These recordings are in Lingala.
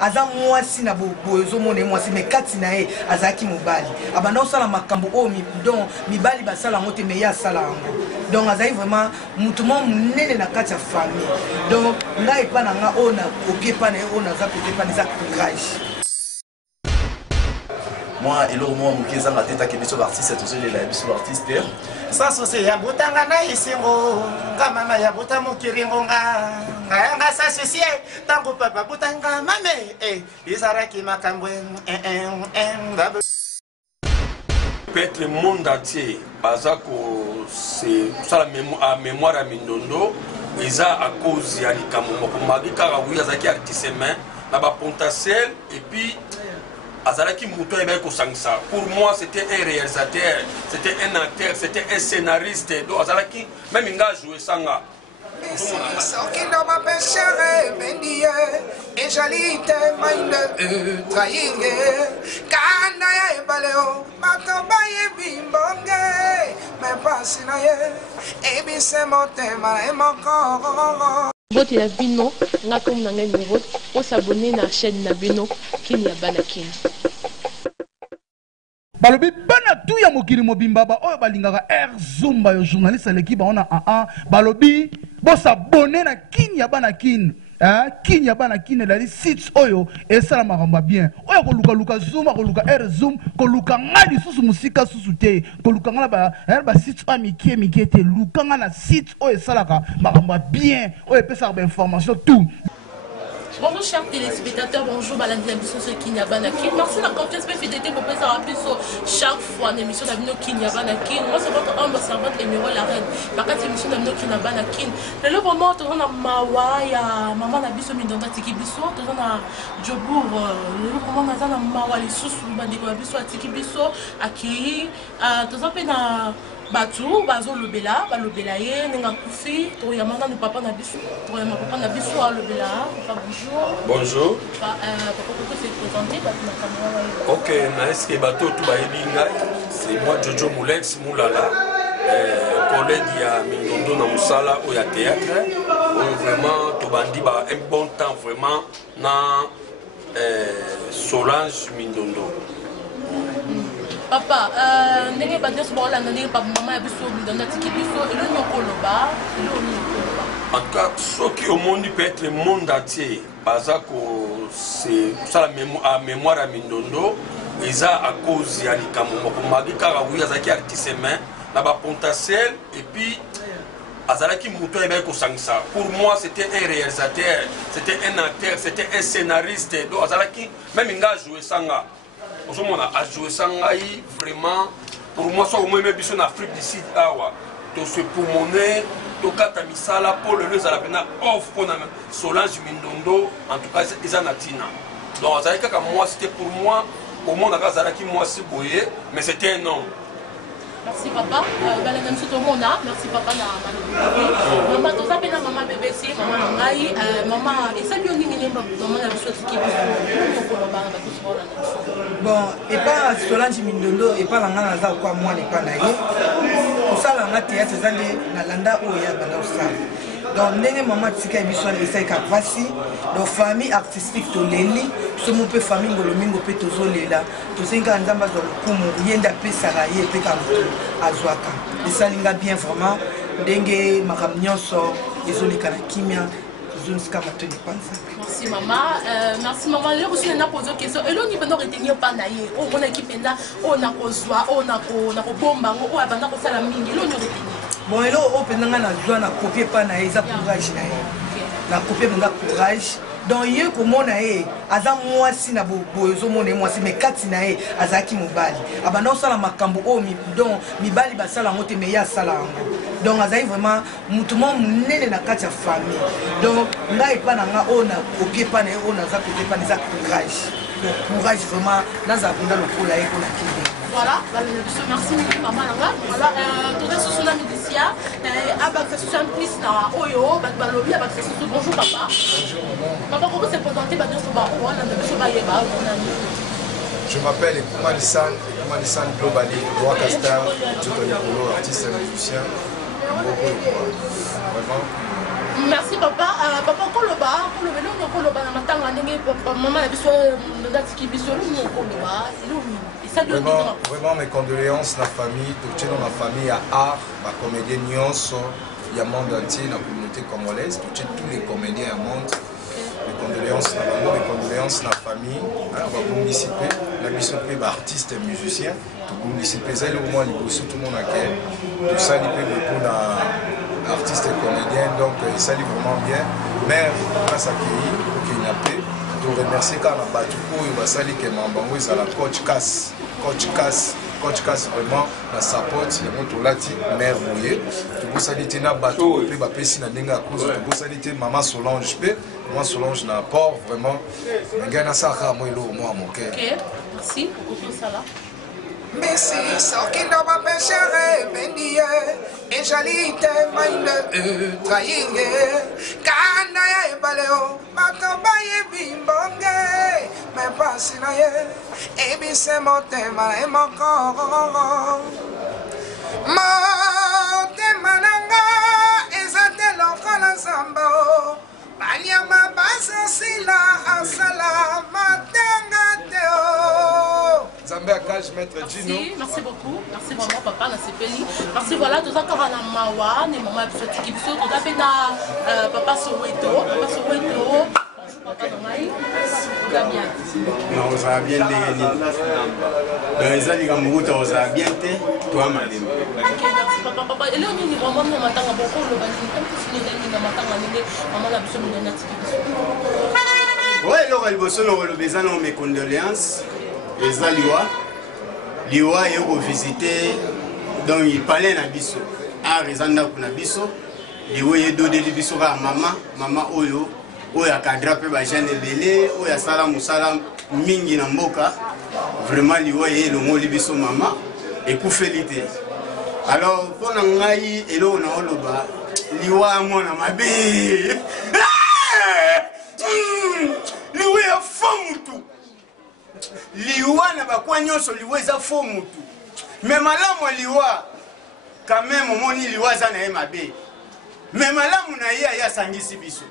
aza mwasi na bozo mone mwasi me kati na ye azaki mobali abanda osala makambo o donc mibali basala ngote me ya sala ngo donc azali vraiment mutumo munene na kati ya famille donc ngai pa na nga ona kopie pa na ona za côté pa za courage. Moi et l'autre moi qui est en tête à Kébisson artiste c'est aussi les Kébisson artiste ça c'est ya botanga na isingo kama ya botamo kiringo nga ça ceci tango papa botanga mame isaraki makambwe peut-être le monde entier bazako c'est ça la mémoire à Mindondo isa à cause ya likambo moko magika rawi azaki artiste main na ba potentiel et puis pour moi, c'était un réalisateur, c'était un acteur, c'était un scénariste. Donc, Azalaki, même il a joué ça. Vote la Bino, nga comme na ngai vote pour s'abonner na chaîne na Bino Kinya Banakin. Balobi bana tout ya mokili mobimba ba oyo balingaka Zumba yo journaliste l'équipe on a balobi bo s'abonner na Kinya Banakin. Kinya Banakin la site oyo et ça la maramba bien. Oyo ko luka zoom ko luka zoom ko luka ngadi susu musika susu te ko luka ngala ba site amiki te luka ngana site oyo salaka maramba bien oyo pesa ba information tout. Bonjour chers téléspectateurs, bonjour Balandi l'émission sur Kinya Banakin. Merci la confiance et fidélité pour passer à plus chaque fois une émission d'Amino Kinya Banakin. Moi c'est votre humble servante Emerald la reine. Ma carte émission d'Amino Kinya Banakin. Le moment où on a Mawaya, maman na biso mindonga tiki biso, on a Jobour, le moment où on a Mawa les sous bandiko biso tiki biso, aki, on a Batu, bazo lobela, balobela ye, nenga kufi, to yamana ni papa na biso, to yamana papa na biso a lobela, papa bonjour. Bonjour. Papa peut se présenter, batu na caméra. Ok, na eske bato tout bayebi ngai, c'est moi Jojo Moulex Moulala, collègue ya Mindondo na musala au ya théâtre, vraiment to bandi ba un bon temps vraiment na Solange Mindondo. Papa, ndenge badé so bola ndenge papa maman ya biso midonda tiki biso elo nyokoloba en tout cas ce qui au monde peut être le monde entier bazako c'est ça la mémoire à Mindondo eza à cause ya likambo moko magika rawi azaki artiste main na ba potentiel et puis azalaki muto eba ko sangisa pour moi c'était un réalisateur c'était un acteur c'était un scénariste donc azalaki même nga jouer sanga on a joué ça vraiment pour moi ça au moins même en Afrique du Sud awa to se pulmoner to kata misala pour le les alabena off pour Solange Mindondo en tout cas ils en atina donc ça que moi c'était pour moi au monde à Kazalaki moi c'est boyé mais c'était un homme. Merci papa, merci papa na maman to ça pena maman BBC maman ngai maman et ça bien nini maman na biso tiki bon et pas Solange Mindondo et pas langa naza kwa moi ne pas na ye osala nga théâtre zande na landa oya banda osala donc ndenge maman tika biso esa ka pasi donc famille artistique to leli so mon peu famille ngolomingo pe tozo lela to senga nzamba zo kumu yenda pesa ra ye pe ka mutu azwaka esa linga bien vraiment ndenge makamnyoso ezolika na kimia merci maman le aussi na poser question et l'on y peut retenir pas naïe on a équipe là on a kozwa on a bomba on a banda ko sala mingi l'on y retenir bon et là on peut nga na joie na copier pas na eza courage na copier nga courage donc ye komona ye aza mwasi na bozo mone mwasi me kati na ye azaki mobali abanda osala makambo o donc mibali basala ngote me ya sala ngo donc azali vraiment mutumo munene na kati ya famille donc ngai pa na nga ona kopie pa na ona za côté pa za courage donc courage vraiment naza kunda lokola ye kona kibe. Voilà, merci maman là. Voilà, tout ça sur la médicia. Avec ça plus na oyo, balobi avec ça bonjour papa. Bonjour maman. Papa comment se présenter ba sur ba on a de ba yeba on a. Je m'appelle Kumanisan Globally, roi Castar, Joto Nicolo, artiste et musicien. Vraiment, Merci papa. Papa koloba na matanga ndenge maman na biso ndati biso lu koloba vraiment mes condoléances na famille tout dans la famille à art ba comédien nyonso ya monde entier la communauté congolaise tous les comédiens à monde les condoléances na bango les condoléances na famille ba bongisi pe na biso pe ba artiste et musicien tout bongisi pe zali au moins liboso tout le monde akelle tout ça li pe beaucoup na artiste et comédien, donc il s'allie vraiment bien. Mais grâce à qui n'a pas, je remercie quand on a battu pour il va s'allier que Mambango est à la coach casse vraiment la support, il monte au lati mère mouillée. Tu peux s'allier na battu pour il va passer na denga cause. Tu peux s'allier maman Solange pe, maman Solange n'a pas vraiment. Mais gars na ça à moi il au moi mon cœur. Ok, merci pour tout ça là. Messi, sorti dans ma péchere, bendiye, et jalite maine, trahinge, kana ya baleo, makamba ye bimbonge, mais pas na ye, et bise motema e moko. Motema nanga, ezate lokola zamba, banyama basa sila asala matanga teo. Merci beaucoup. Merci vraiment papa, merci voilà, tout ça encore à la mawa, les mamans qui sont tout à fait na papa Soweto, bonjour papa Namaï, bien. Non, ça va bien dans les années quand ça va bien toi madame. Ok, merci papa. Et là on est vraiment dans matanga beaucoup le basi, comme si nous sommes dans matanga nene, maman la biso nous na ouais, alors elle bosse le besoin de mes condoléances. Les Liwa est revisité donc il parlait na biso a rezanda kuna biso Liwa est donné biso à maman oyo akadra pe ba jeune belé oyo sala musala mingi na mboka vraiment Liwa est le mot biso maman et kufelité alors pour ngai elo na oloba Liwa mona mabe Liwa ya famutu Liwa na bakwa nyonso liwa eza fo mutu mais malamu liwa quand même omoni liwa za na ye mabe mais malamu na ye ya sangisi biso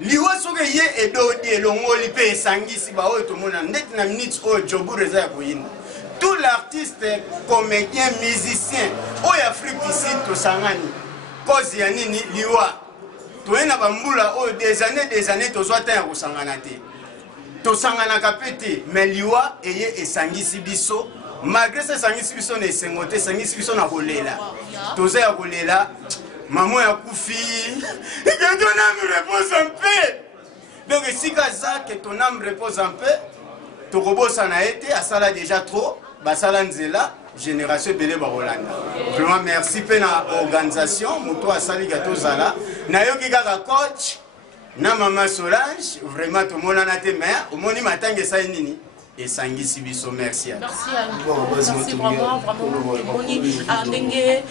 liwa soke ye edodi elongoli pe sangisi ba oyo tomona ndeti na minutes oyo jobure eza ya koyina tout l'artiste comédien musicien oyo Afrique ici tosangani cause ya nini liwa toyena bambula oyo des années tozwa ta ya kosangana te tosangana kapete mais liwa eye esangisi biso malgré ça sangisi biso na esengote sangisi biso na kolela toza ya kolela maman ya kufi que ton âme repose en paix donc si kaza que ton âme repose en paix to kobosa na été asala déjà trop basala nzela génération belé barolanda vraiment merci pe na organisation moto asali gato zala na yoki kaka coach na maman Solange vraiment tout le monde en a été mais au monde matange ça nini et sangisi biso merci merci vraiment moni ndenge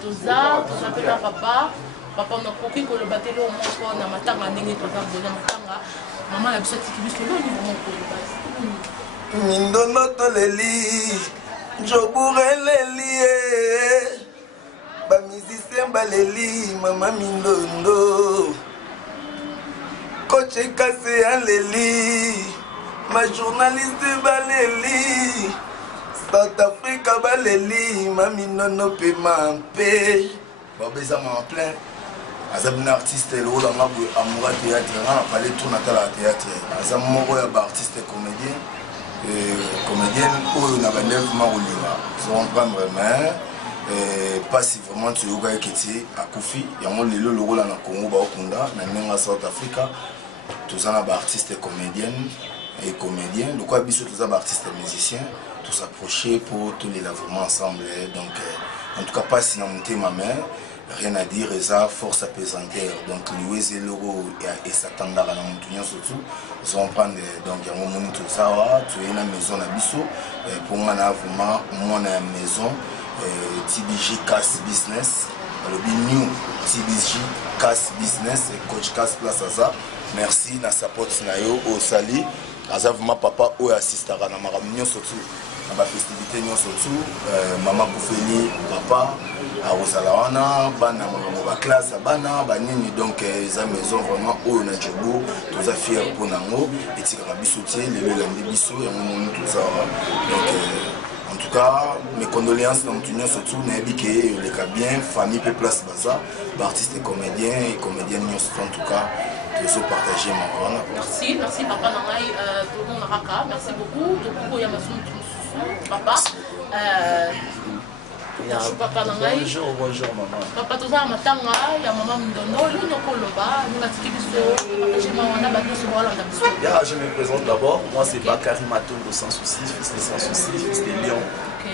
toza pe na papa na koki ko le batelo moko na matanga ndenge toza bona matanga maman ya biso tiki biso lo ni moko le basi mindono toleli jobureleli ba musicien baleli mama mindondo Coach cassé à l'Eli, ma journaliste baleli, South Africa baleli, ma minono pe mampé. Babeza en plein. Azabina artiste le rôle en amoura théâtre, on a parlé tout natal théâtre. Azam moko ya artiste comédien, comédienne ou na bandel marouliwa. Ça on prend vraiment. Pas si vraiment tu yoga ekiti akufi yango lelo le rôle na Congo ba okunda na nenga South Africa. Tous les artistes et comédiens, donc tous les artistes et musiciens, tous s'approcher pour tous les vraiment ensemble. Donc, en tout cas, pas si on monte ma main, rien à dire, ça force à pesanteur. Donc, l'US et l'euro et Satan à la montagne surtout, ils vont prendre donc il y a un moment tout ça, tu es une maison à Bissau, pour moi, vraiment, moi, une maison, TBG Cass Business, le New TBG Cass Business, et Coach Cass Place à ça. Merci na support na yo au sali aza vraiment papa oyo assistaka na makambo nyonso tu na bafestivité nyonso tu mama kufeli papa akozala wana bana makambo baklasse ya bana banini donc eza maison vraiment oyo na Djobo toza fier mpo nango etikaka biso tie lelo elandi biso yango moni toza donc en tout cas mes condoléances na motu nyonso tu nayebi ke eleka bien famille mpe place baza baartiste et comédienne nyonso en tout cas tozo partager makambo wana. Merci papa na ngai tout le monde raka merci beaucoup tokoko ya masumu papa bonjour maman. Papa toza matanga ya mama Mindondo luno koloba nga tiki biso partager mawana ba biso wala ndabiso. Ya je me présente d'abord, moi c'est Bakary Matondo sans souci, fils de sans souci, fils de Lyon.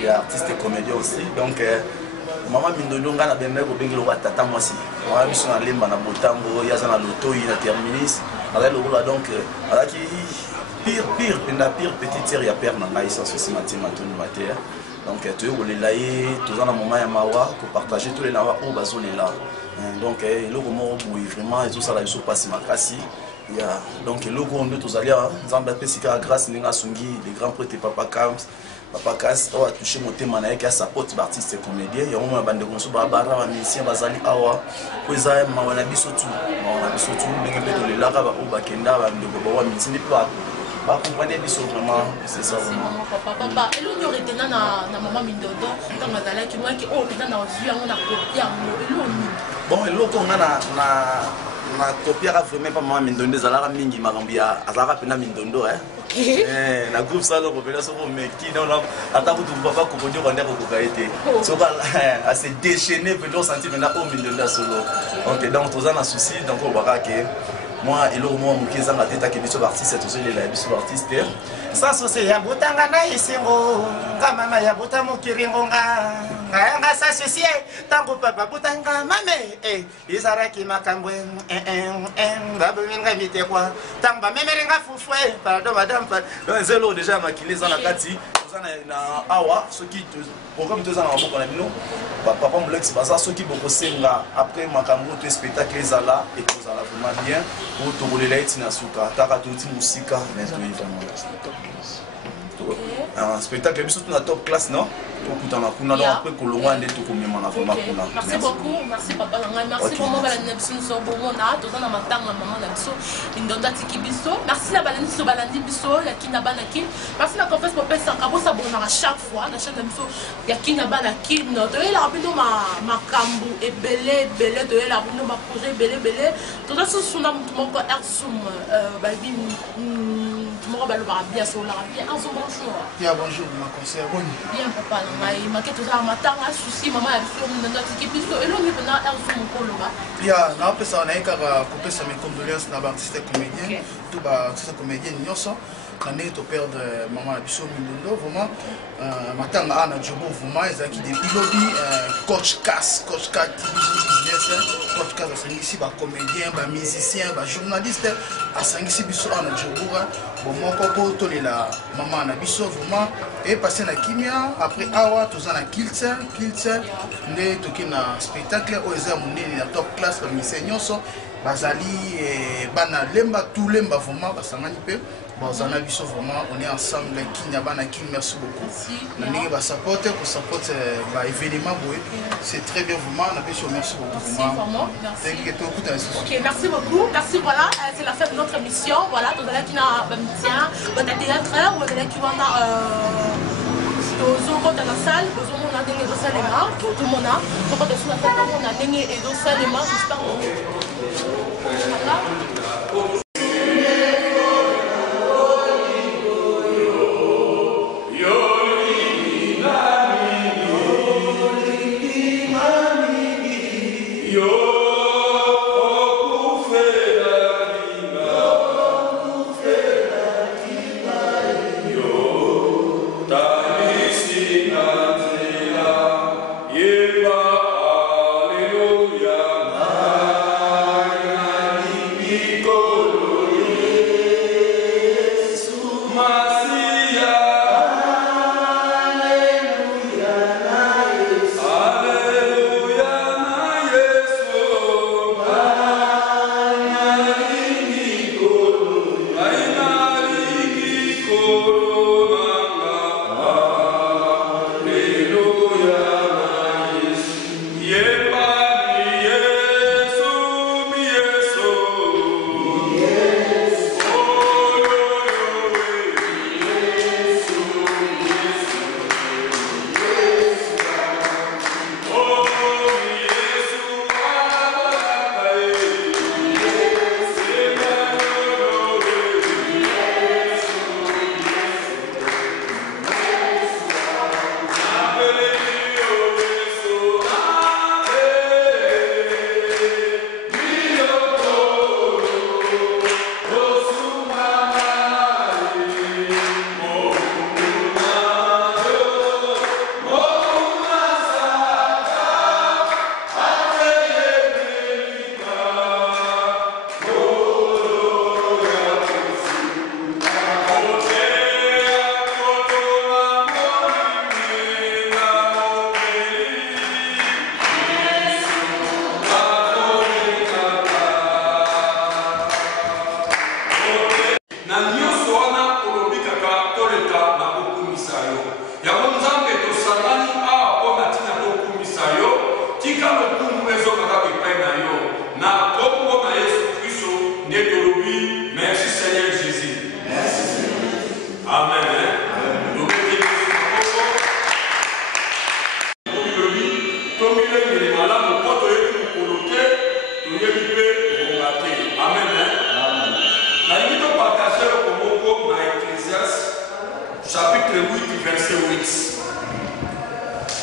Et artiste et comédien aussi. Donc maman Mindondo nga na bembe ko bengelo ba tata mwasi. Moi biso na lemba na botambo ya za na loto yi na terminus. Ala lokola donc ala ki pire petite sœur ya père na ngai sans souci Matima Matondo Mater. Donc tu es tous en un moment pour partager tous les nawa au bazon là. Donc le moment où vraiment et tout ça là je passe ma cassi. Donc le gros on tous allés Zamba Pesika grâce ninga sungi les grands prêtres papa Kas on a touché mon thème na qui a sa pote artiste comédien ya on bande konso babara ba musicien bazali awa koza mawana biso tu ndenge peto le laka ba obakenda ba ndeko ba musicien pas bah comprenez biso vraiment c'est ça vraiment papa et l'on aurait été na maman Mindondo dans mazala qui moi qui oh peut-être na vu on a copié bon et l'autre on a na copié vraiment pas maman Mindondo zalaka mingi makambia azaka pena Mindondo na groupe ça le population mais qui non attends que tu papa ko bondio rendre ko kaité so ba à se déchaîner peut on sentir maintenant au Mindondo solo OK donc tous en souci donc on va que moi et l'autre moi qui est dans la tête qui est artiste c'est aussi les artistes ça c'est ya botanga na isingo nga mama ya botamo kiringo nga ça ceci tango papa botanga mame izaraki makambwe nga mite kwa tamba memerenga fufwe pardon madame donc zelo déjà maquillé dans la kati na awa ce qui programme deux ans en beaucoup na bino papa Molex baza ce qui beaucoup senga après makambo to spectacle ezala et tout ça vraiment bien pour to bolela itina suka taka to ti musika mais to un spectacle biso na top class non pour kutana kuna donc après kolongwa nde to komema na vraiment kuna merci beaucoup merci papa ngai merci vraiment bala nebso so bomona to na matanga maman na biso indonda tiki biso merci la balandi so balandi biso ya kina bana kin merci la confesse pour pesa ka bosa bona chaque fois na chaque biso ya kina bana kin to la bino makambu ebele to la bino ma projet belé to ça suna moko ersum baby moko baloba bien so la bien en bonjour bien bonjour ma conseillère bien papa ngai maquette to za matanga souci maman ya biso ndonda tiki biso elongi pena ersum koloba ya na pesa na ekaka kopesa mes condoléances na artiste comédien tout ba artiste comédien nyonso na ndenge to perdre maman ya biso Mindondo vraiment matanga ana Djobo vraiment ezaki de ilobi coach Kas business coach Kas asangisi ba comédien ba musicien ba journaliste asangisi biso ana Djobo bon moko po tolela maman na biso vraiment et passer na kimia après awa toza na kiltse nde toki na spectacle o eza munene na top class ba musicien nyonso bazali bana lemba tout lemba vraiment basangani pe bazana biso vraiment on est ensemble Kinya bana King merci beaucoup na ndenge ba support ba événement boy c'est très bien vraiment na biso merci beaucoup vraiment OK merci beaucoup merci voilà c'est la fin de notre émission voilà tout à l'heure qui na ba mitien ba théâtre ou de là qui va na tozo kota na salle tozo mona ndenge do salema tout mona to kota sur la salle mona ndenge et do salema j'espère Go!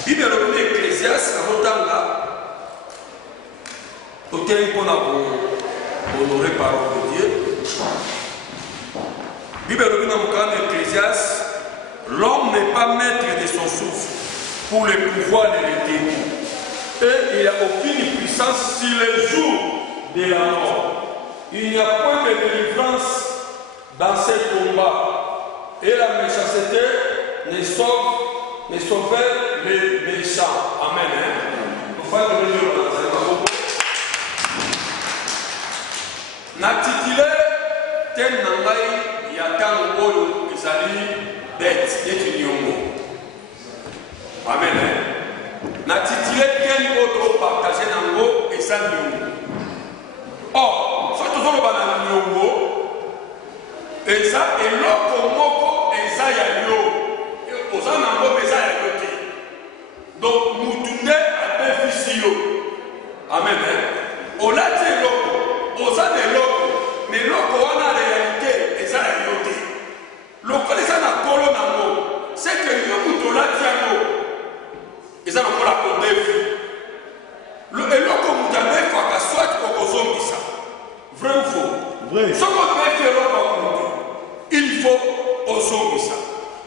Bible elobi na Ecclésiaste nazotanga totelemi mpona honorer parole de Dieu. Bible elobi na mokanda na Ecclésiaste, l'homme n'est pas maître de son souffle pour le pouvoir de l'éternel. Et il n'y a aucune puissance sur les jours de la mort. Il n'y a point de délivrance dans ces combats. Et la méchanceté ne sauvait les méchants. Amen. Natitile ten nangai yatango oyo ezali bête neti nyongo. Amen. Natitile ten autre partager nango ezali nyongo. Or, soki tozoloba na nyongo eza eloko moko eza ya yo oza nango eza ya yo te. Donc mutu nde abefisi yo. Amen. Olati eloko oza na eloko me eloko wana réalité eza ya yo te. Lokola eza na kolo nango c'est que yo mutu olati yango eza lokola kodefi. Eloko mutu abefaka soit okozongisa. Vrai ou faux? Vrai. Soki obefi eloko ya mutu il faut ozongisa.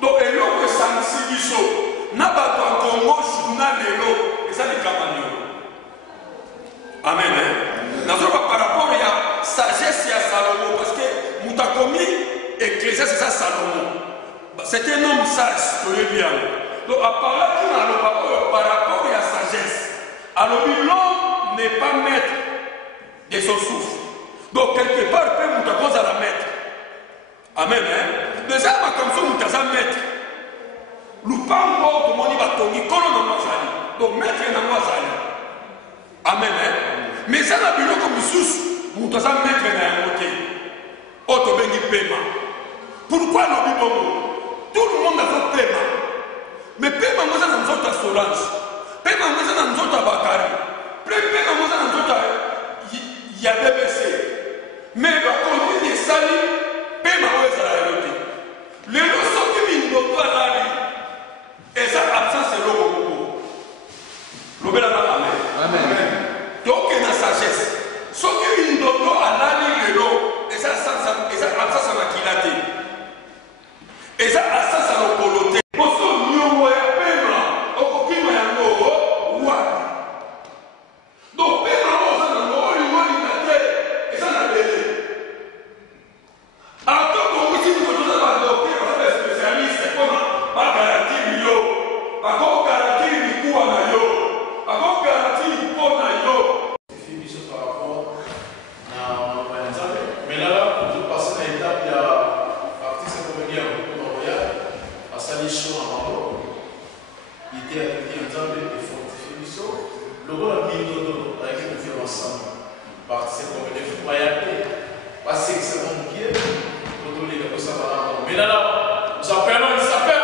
Donc eloko esangisi biso na bato ya Congo journal lelo eza likama nyongo. Amen. Nazoba par rapport ya sagesse ya Salomon parce que mutakomi Ecclésiaste c'est ça Salomon. C'est un homme sage, soyez bien. Donc à part là par rapport à sagesse. Alors l'homme n'est pas maître de son souffle. Donc quelque part peut mutakoza à la maître. Amen. Déjà comme ça mutaza maître. Lupango to moni batongi kolo na mazali. Donc maître na mazali. Amen. Mais ça n'a biloko misusu mutaza maître na yangote. Oto bengi pema. Pourquoi le bibongo? Tout le monde a fait pema. Mais pema moza na nzoto ya Solange. Pema moza na nzoto ya Bakari. Pema moza na nzoto ya BBC. Mais le conduit des sali pema moza la yote. Le loso qui mindoto alali. Et ça absence est l'eau. L'obéla na amen. Amen. Donc il y a une sagesse. Ce qui mindoto alali le l'eau. Et ça absence à ma kilate. Et ça absence à l'opoloté. Poso nyongo ya pema. Okokima ya ngo. Wa. Donc pema oza na ngo. Oli na te. Et ça na bele. Alors qu'on vous dit que vous avez un docteur, vous avez un spécialiste. Comment? Pas garantie yo. Pas garantie ni quoi na yo. Pas garantie ni quoi na yo. Par rapport à mais là, je passe à l'étape, il y a artiste comédien à Salisho en Mando. Il était avec un ensemble de fortifier Misso. Le rôle a mis avec une conférence ensemble. Artiste comédien, il faut pas y aller. Parce que c'est mon pied. Mais là, nous appelons, il s'appelle.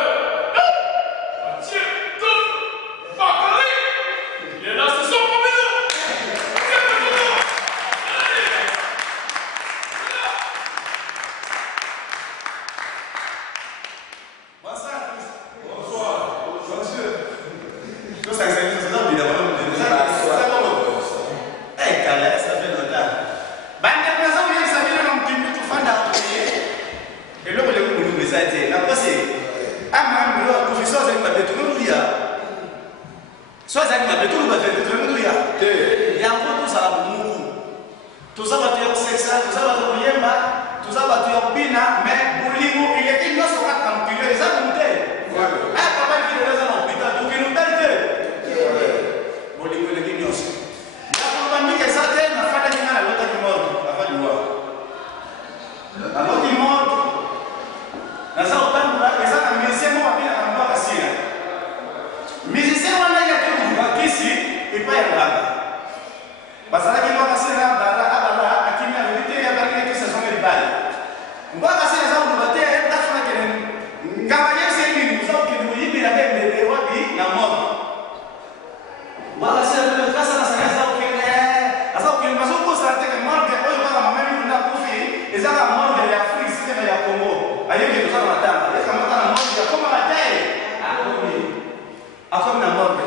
Afin de la mort de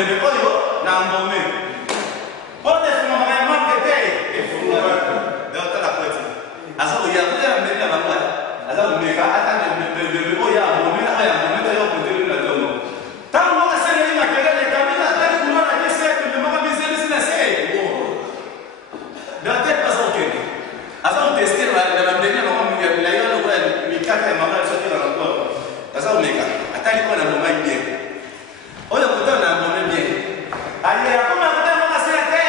bébé oyo na mbome pote fuma mama tete efuma donc la pote asa oya ya mbele na mwa asa umeka hata bébé oya mbome na ya mbome to yo pote na domo tango asema ina kelele kamera tete kuma na kesi ya bébé mama bizeli sina sei donc tete pasa okende asa uteste na mbele na mama ya la yo kwa mikaka ya mama sote na rapport asa umeka hata liko na mama bien oyo kutana na mama bien ali hakuna kutana na sina te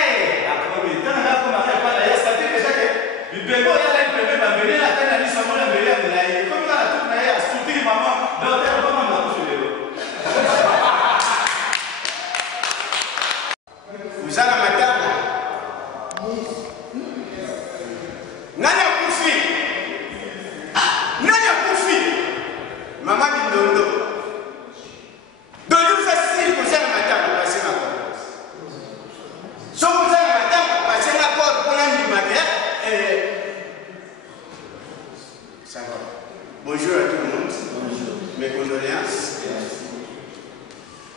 akomi tena hapo mahali pale ya sasa kesho bibengo ya la bebe mbele na tena ni somo la mbele ya mlai kwa kana tu na ya sutiri mama ndio tena mama mnakushuleo uzana matanga nani akufi nani akufi mama Bindondo Dolu facile kuzana matanga pasema kwa so kuzana matanga pasema kwa kuna ndima ça va. Bonjour à tout le monde. Mes condoléances.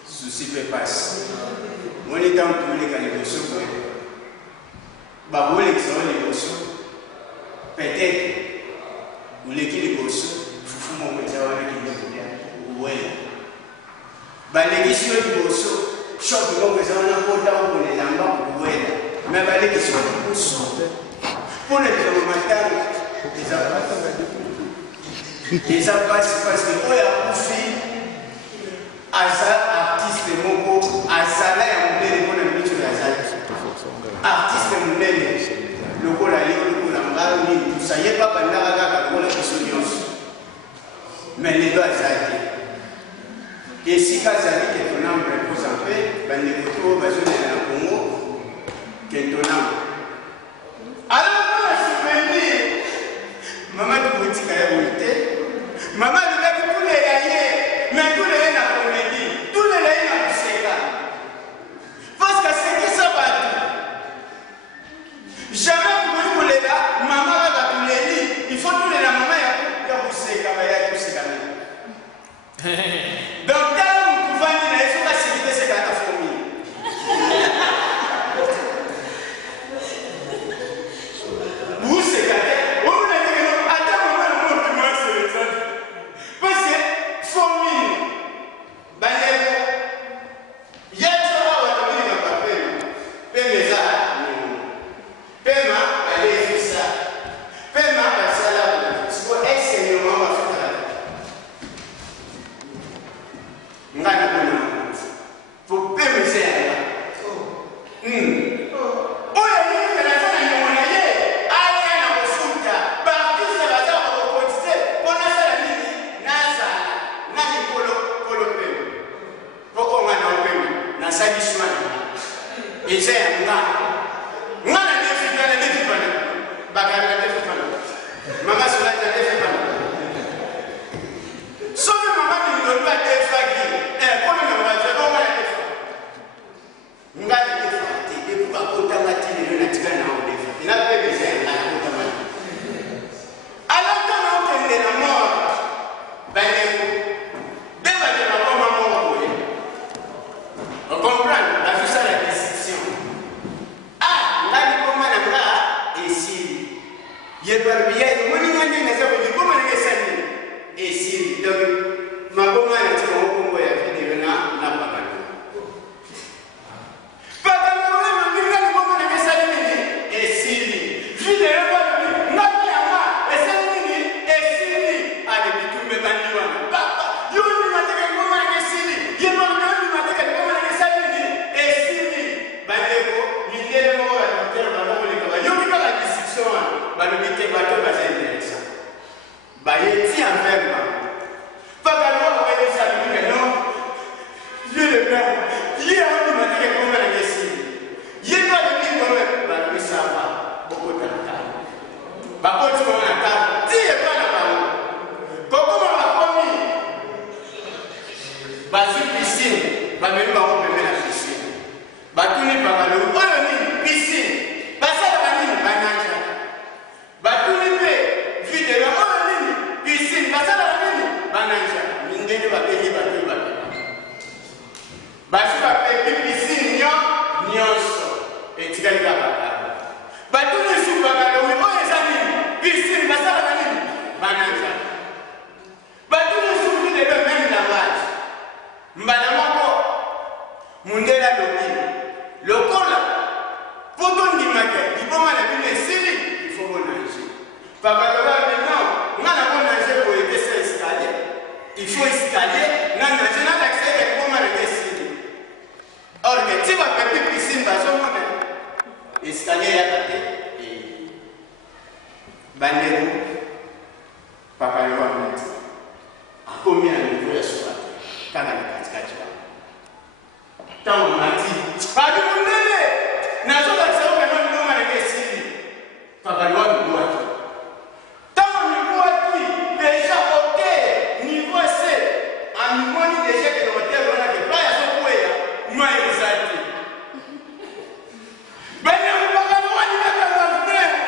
Souci peut passer. Mon état pour les canibossos. Babou les qui sont les bossos. Peut-être. Ou les qui les bossos. Foufou mon métier avec les bossos. Ouais. Bah les qui sont les bossos. Choc mon métier on a pas pour les lambas. Ouais. Mais bah les qui sont les bossos. Pour les hommes matins. Les abbas parce que oya kufi asa artiste moko asala ya munene mona bicho ya zali artiste munene lokola yo lokola ngalo ni tusaye papa ndaka kaka lokola biso nyonso mais les doigts zali et si kazali que ton âme repose en paix bandeko to bazone na Congo que ton âme alors maman de boutique à la maman de la tous les aïeux, mais tous les na comédie, tous les na séca. Parce que c'est que ça va. Jamais vous les là, maman va tous les lits. Il faut tous les la maman ya vous séca, ya vous séca. Donc là vous pouvez dire il faut la sécurité c'est dans la famille. Vous séca. Basi bakaloba maintenant nga nango nage boye pesa escalier il faut escalier nga nage nataxele ekoma rekesili or ke ti bapepi pisine bazomona escalier yaka te bandeko bakaloba meti akomi na niveau ya suka kaka na katikati wana ntango mati babi monene nazolakisa okeno ndoma rekesili bakaloba mibwaki ntango mibwaki deja ote niveau c amimoni deja ke hotel wana ke pa yazokweya ma eza te bandeko bakaloba alikakanga frere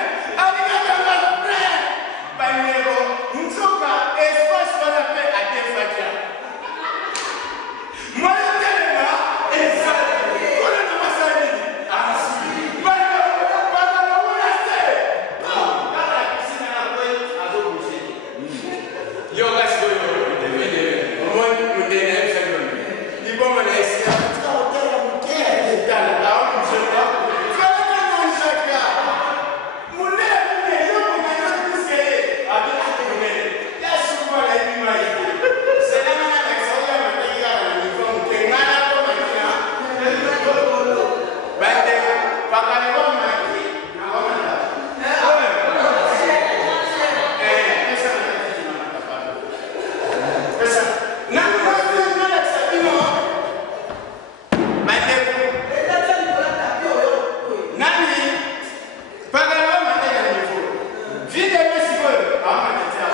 alikakanga frere bandeko nzoka espace wana mpe adefatia moyotelema ezali kuna na masali bakaloba se kaka kisina na kwe azobuse yo kasi oyo omoni mundene efelo liboma na esia hotel ya mukere etala aoni mshoka fana na nshaka mundene yo mungana kusele abi akumene ya shuwa la imai selama na taxawa ya mataiga na nifo mkengana kwa makina bande bakalewa maki na wana pesa na kwa na sabino bande nani bakalewa maki na nifo vide mesi kwa ama tetea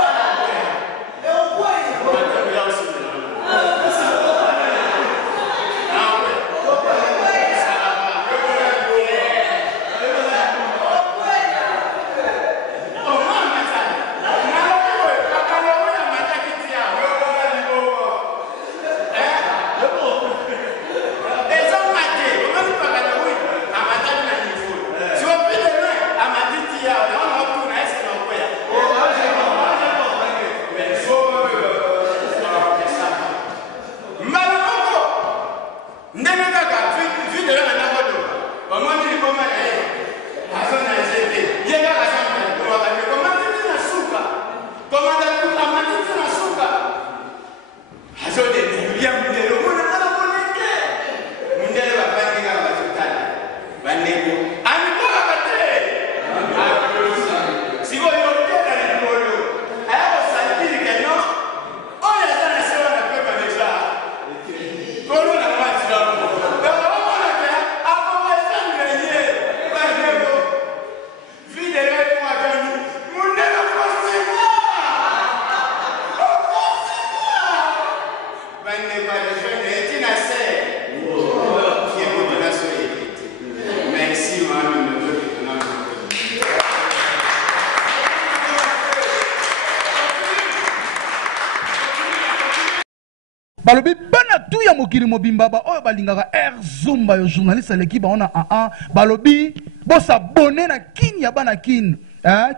balobi bana tu ya mokili mobimba ba oyo balingaka Zumba yo journaliste l'équipe on a balobi bosabone na kini ya bana kini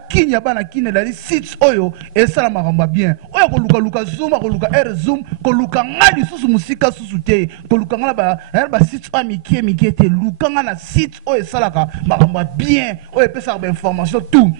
kini ya bana kini la site oyo esala makambo bien oyo koluka Zumba koluka Zoom koluka ngadi susu musika susu te koluka ngala ba site oyo mikie te luka ngana site oyo esalaka makambo bien oyo pesa ba information tout